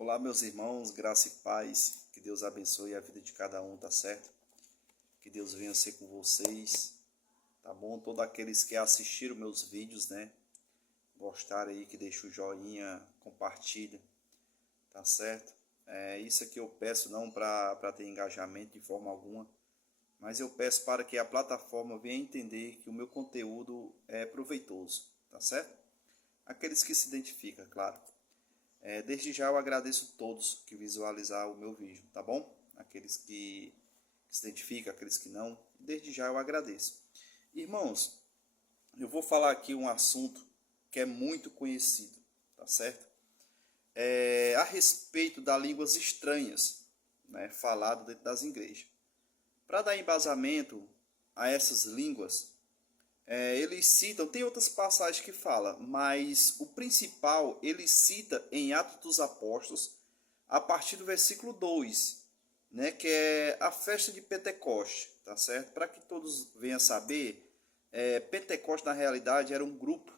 Olá, meus irmãos, graça e paz, que Deus abençoe a vida de cada um, tá certo? Que Deus venha ser com vocês, tá bom? Todos aqueles que assistiram meus vídeos, né? Gostaram aí, que deixa o joinha, compartilha, tá certo? Isso aqui eu peço não para ter engajamento de forma alguma, mas eu peço para que a plataforma venha entender que o meu conteúdo é proveitoso, tá certo? Aqueles que se identificam, claro. Desde já eu agradeço a todos que visualizaram o meu vídeo, tá bom? Aqueles que se identificam, aqueles que não, desde já eu agradeço. Irmãos, eu vou falar aqui um assunto que é muito conhecido, tá certo? A respeito das línguas estranhas, né, falado dentro das igrejas. Para dar embasamento a essas línguas, eles citam, tem outras passagens que falam, mas o principal ele cita em Atos dos Apóstolos, a partir do versículo 2, né, que é a festa de Pentecoste, tá certo? Para que todos venham saber, Pentecoste na realidade era um grupo,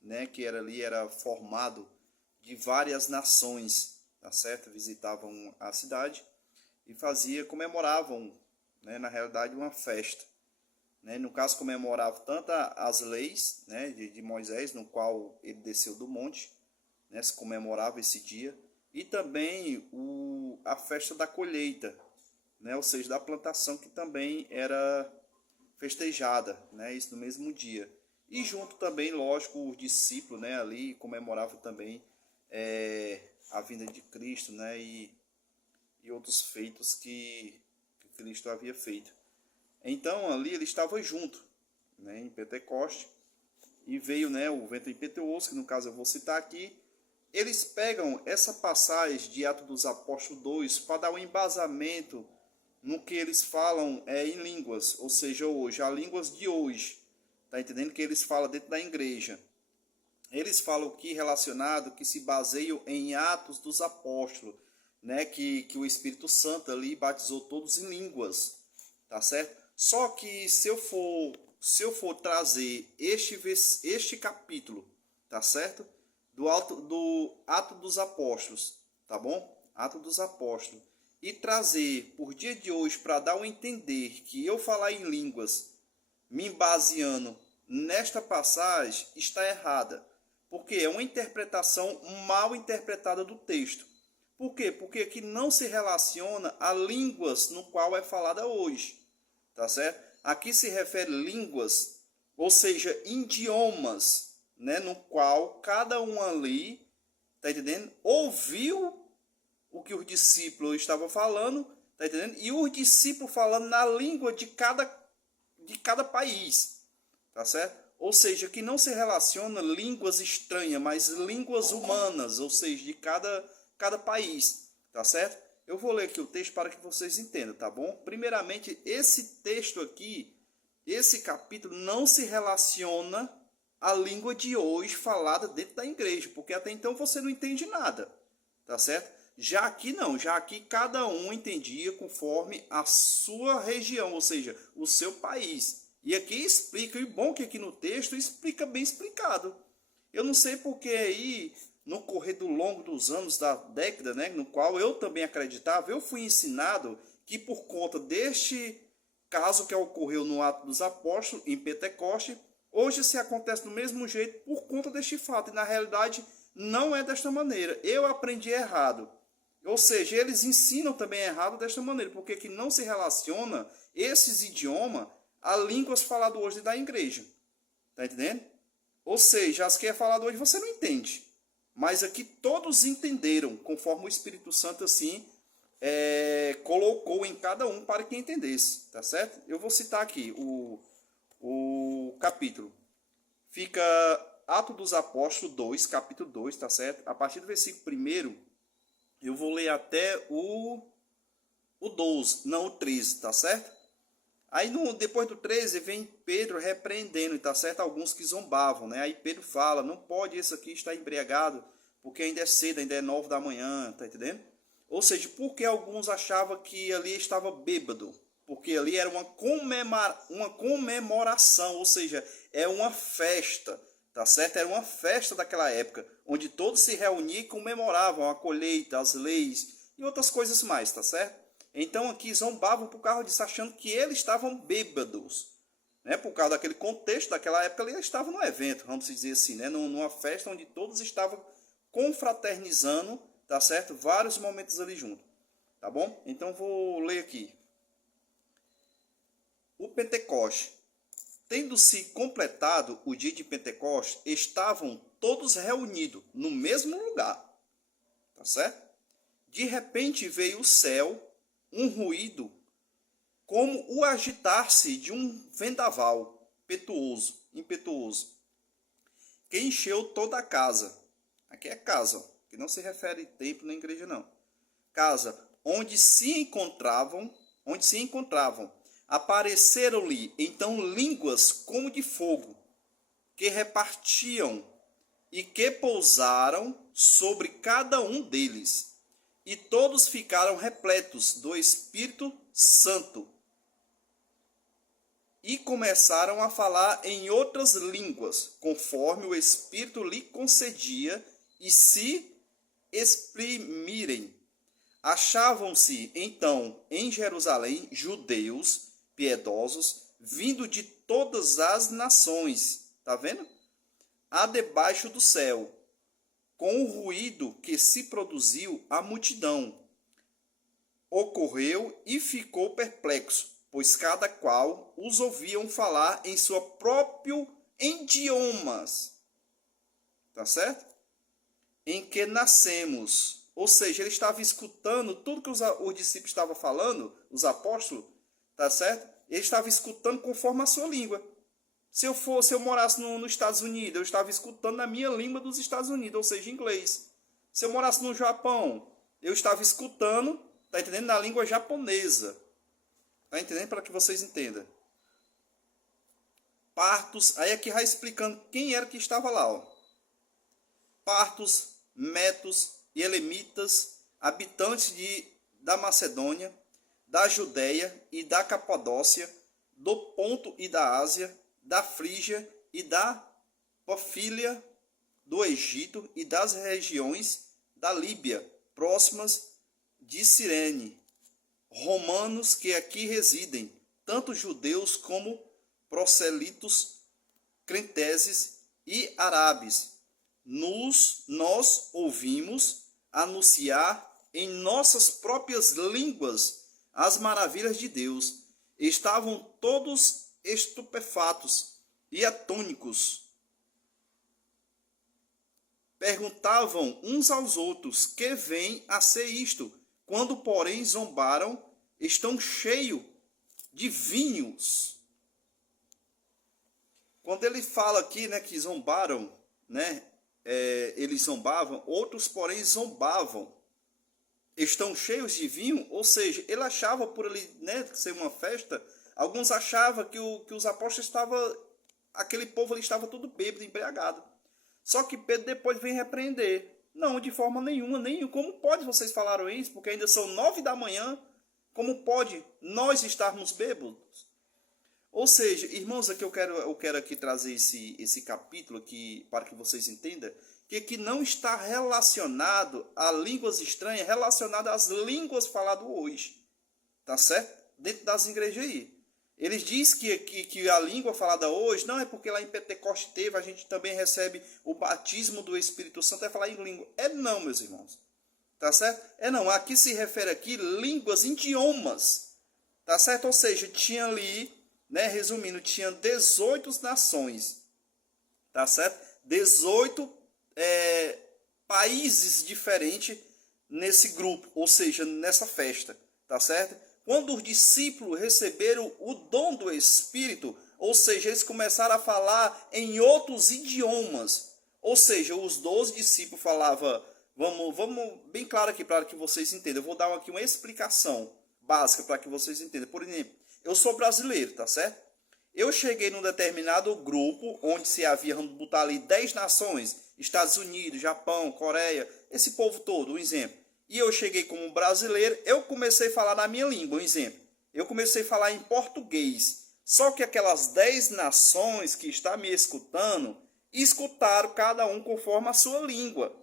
né, que era formado de várias nações, tá certo? Visitavam a cidade e comemoravam, né, na realidade uma festa. Né, no caso, comemorava tanto as leis, né, de Moisés, no qual ele desceu do monte, né, se comemorava esse dia, e também a festa da colheita, né, ou seja, da plantação, que também era festejada, né, isso no mesmo dia. E junto também, lógico, os discípulos, né, ali comemoravam também a vinda de Cristo, né, e outros feitos que Cristo havia feito. Então ali ele estava junto, né, em Pentecoste, e veio, né, o vento impetuoso, que no caso eu vou citar aqui. Eles pegam essa passagem de Atos dos Apóstolos 2 para dar um embasamento no que eles falam em línguas, ou seja, hoje, as línguas de hoje, tá entendendo? Que eles falam dentro da igreja. Eles falam aqui relacionado, que se baseiam em Atos dos Apóstolos, né, que o Espírito Santo ali batizou todos em línguas, tá certo? Só que se eu for trazer este capítulo, tá certo? Do Ato dos Apóstolos, tá bom? Ato dos Apóstolos. E trazer por dia de hoje para dar um entender que eu falar em línguas, me baseando nesta passagem, está errada. Porque é uma interpretação mal interpretada do texto. Por quê? Porque aqui não se relaciona a línguas no qual é falada hoje. Tá certo? Aqui se refere línguas, ou seja, idiomas, né, no qual cada um ali, tá entendendo? Ouviu o que os discípulos estavam falando, tá entendendo? E os discípulos falando na língua de cada país, tá certo? Ou seja, que não se relaciona línguas estranhas, mas línguas humanas, ou seja, de cada país, tá certo? Eu vou ler aqui o texto para que vocês entendam, tá bom? Primeiramente, esse texto aqui, esse capítulo não se relaciona à língua de hoje falada dentro da igreja, porque até então você não entende nada, tá certo? Já aqui não, já aqui cada um entendia conforme a sua região, ou seja, o seu país. E aqui explica, e bom que aqui no texto explica bem explicado. Eu não sei porque aí, no correr do longo dos anos, da década, né, no qual eu também acreditava, eu fui ensinado que por conta deste caso que ocorreu no Ato dos Apóstolos, em Pentecoste, hoje se acontece do mesmo jeito por conta deste fato. E na realidade não é desta maneira. Eu aprendi errado. Ou seja, eles ensinam também errado desta maneira, porque que não se relaciona esses idiomas a línguas faladas hoje da igreja. Tá entendendo? Ou seja, as que é falado hoje você não entende. Mas aqui todos entenderam, conforme o Espírito Santo assim colocou em cada um para que entendesse. Tá certo? Eu vou citar aqui o capítulo. Fica Atos dos Apóstolos 2, capítulo 2, tá certo? A partir do versículo 1, eu vou ler até o 12, não o 13, tá certo? Aí depois do 13 vem Pedro repreendendo, tá certo? Alguns que zombavam, né? Aí Pedro fala, não pode isso aqui estar embriagado, porque ainda é cedo, ainda é 9 da manhã, tá entendendo? Ou seja, porque alguns achavam que ali estava bêbado, porque ali era uma comemoração, ou seja, é uma festa, tá certo? Era uma festa daquela época, onde todos se reuniam e comemoravam a colheita, as leis e outras coisas mais, tá certo? Então aqui zombavam por causa disso, achando que eles estavam bêbados, né? Por causa daquele contexto daquela época, eles estavam no evento, vamos dizer assim, né? Numa festa onde todos estavam confraternizando, tá certo? Vários momentos ali junto, tá bom? Então vou ler aqui. O Pentecoste. Tendo-se completado o dia de Pentecostes, estavam todos reunidos no mesmo lugar, tá certo? De repente veio o céu um ruído, como o agitar-se de um vendaval impetuoso, que encheu toda a casa. Aqui é casa, ó, que não se refere templo nem igreja não. Casa onde se encontravam. Apareceram-lhe então línguas como de fogo, que repartiam e que pousaram sobre cada um deles. E todos ficaram repletos do Espírito Santo. E começaram a falar em outras línguas, conforme o Espírito lhe concedia, e se exprimirem. Achavam-se, então, em Jerusalém, judeus piedosos, vindo de todas as nações, tá vendo? A debaixo do céu, com o ruído que se produziu, a multidão ocorreu e ficou perplexo, pois cada qual os ouviam falar em seu próprio idiomas, tá certo? Em que nascemos. Ou seja, ele estava escutando tudo que os discípulos estavam falando, os apóstolos, tá certo? Ele estava escutando conforme a sua língua. Se eu morasse nos Estados Unidos, eu estava escutando na minha língua dos Estados Unidos, ou seja, inglês. Se eu morasse no Japão, eu estava escutando, tá entendendo? Na língua japonesa. Tá entendendo? Para que vocês entendam. Partos, aí aqui vai explicando quem era que estava lá, ó. Partos, metos e elemitas, habitantes da Macedônia, da Judéia e da Capadócia, do Ponto e da Ásia, da Frígia e da Pafília, do Egito e das regiões da Líbia, próximas de Cirene, romanos que aqui residem, tanto judeus como proselitos, cretenses e árabes. Nós ouvimos anunciar em nossas próprias línguas as maravilhas de Deus. Estavam todos estupefatos e atônicos. Perguntavam uns aos outros: que vem a ser isto? Quando, porém, zombaram, estão cheios de vinhos. Quando ele fala aqui, né, que zombaram, né, eles zombavam, outros, porém, zombavam. Estão cheios de vinho, ou seja, ele achava por ali, né, ser uma festa, alguns achavam que os apóstolos estavam, aquele povo ali estava tudo bêbado, embriagado. Só que Pedro depois vem repreender. Não, de forma nenhuma. Como pode vocês falaram isso? Porque ainda são 9 da manhã. Como pode nós estarmos bêbados? Ou seja, irmãos, aqui eu quero aqui trazer esse capítulo aqui para que vocês entendam que não está relacionado a línguas estranhas, relacionado às línguas faladas hoje. Tá certo? Dentro das igrejas aí. Eles dizem que a língua falada hoje, não é porque lá em Pentecoste teve, a gente também recebe o batismo do Espírito Santo, é falar em língua. É não, meus irmãos. Tá certo? É não. Aqui se refere aqui línguas, idiomas. Tá certo? Ou seja, tinha ali, né, resumindo, tinha 18 nações. Tá certo? 18 países diferentes nesse grupo, ou seja, nessa festa. Tá certo? Quando os discípulos receberam o dom do Espírito, ou seja, eles começaram a falar em outros idiomas. Ou seja, os 12 discípulos falavam, vamos bem claro aqui para que vocês entendam. Eu vou dar aqui uma explicação básica para que vocês entendam. Por exemplo, eu sou brasileiro, tá certo? Eu cheguei num determinado grupo, onde se havia, vamos botar ali 10 nações, Estados Unidos, Japão, Coreia, esse povo todo, um exemplo. E eu cheguei como brasileiro, eu comecei a falar na minha língua, um exemplo. Eu comecei a falar em português. Só que aquelas 10 nações que estão me escutando, e escutaram cada um conforme a sua língua.